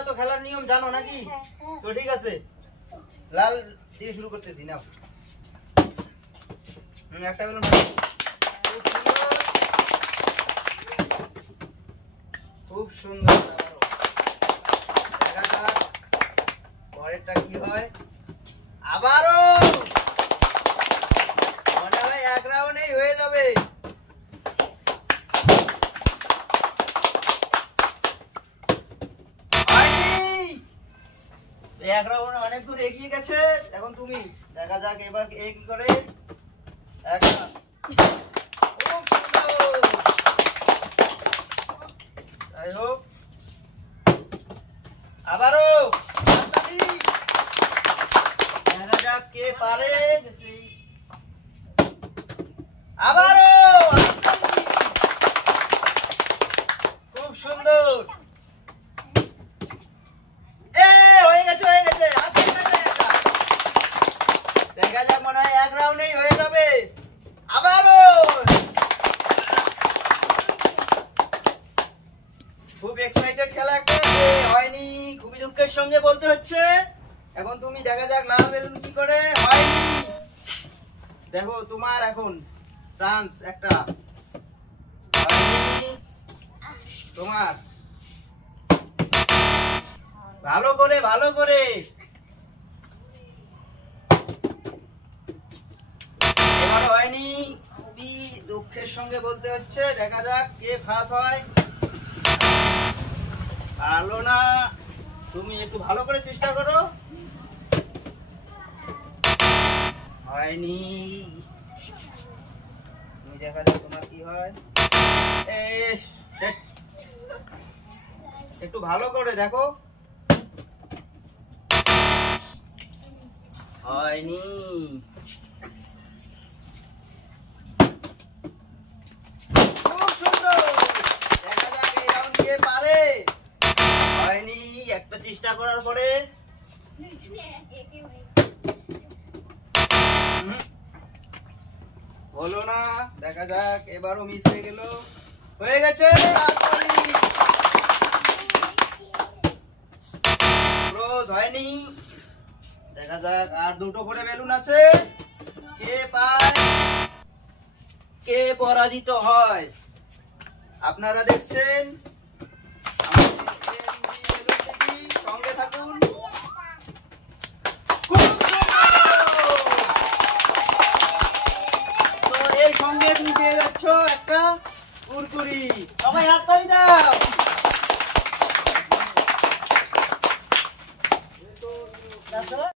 তোমরা তো খেলার নিয়ম জানো নাকি? তো ঠিক আছে, লাল দিয়ে শুরু করতেছি না। একটা বেলুন খুব সুন্দর। দেখা যাক পরেরটা কি হয়। আবারও মনে হয় এক রাউন্ডেই হয়ে যাবে। এক রাউন্ড অনেক দূর এগিয়ে গেছে। এখন তুমি, দেখা যাক এবার এ কি করে। একটা খুব সুন্দর। যাই হোক, আবারও দেখা যাক কে পারে। আবারও খুব সুন্দর। দেখা যাক, মনে হয় এক রাউন্ডেই হয়ে যাবে। আবারও খুব এক্সাইটেড খেলা একটা, হয়নি, খুবই দুঃখের সঙ্গে বলতে হচ্ছে। এখন তুমি, দেখা যাক লাল বেলুন কি করে। হয়নি। দেখো তোমার এখন চান্স একটা। হয়নি তোমার। ভালো করে, ভালো করে। এবার হয়নি, খুবই দুঃখের সঙ্গে বলতে হচ্ছে। দেখা যাক কে ফার্স্ট হয়। পারলো না। তুমি একটু ভালো করে চেষ্টা করো। হয়নি। তুমি, দেখা যাক তোমার কি হয়। একটু ভালো করে দেখো। হয়নি। খুব সুন্দর। দেখা যাক এই রাউন্ড কে পারে। হয়নি, একটা চেষ্টা করার পরে। হলো না। দেখা যাক, এবারও মিস হয়ে গেল। হয়ে গেছে। রোজ হয়নি। দেখা যাক, আর দুটো করে বেলুন আছে। কে পায়, কে পরাজিত হয়। আপনারা দেখছেন, সঙ্গে থাকুন। তো এই সঙ্গে তুমি পেয়ে যাচ্ছ একটা কুরকুরি। সবাই হাততালি দাও।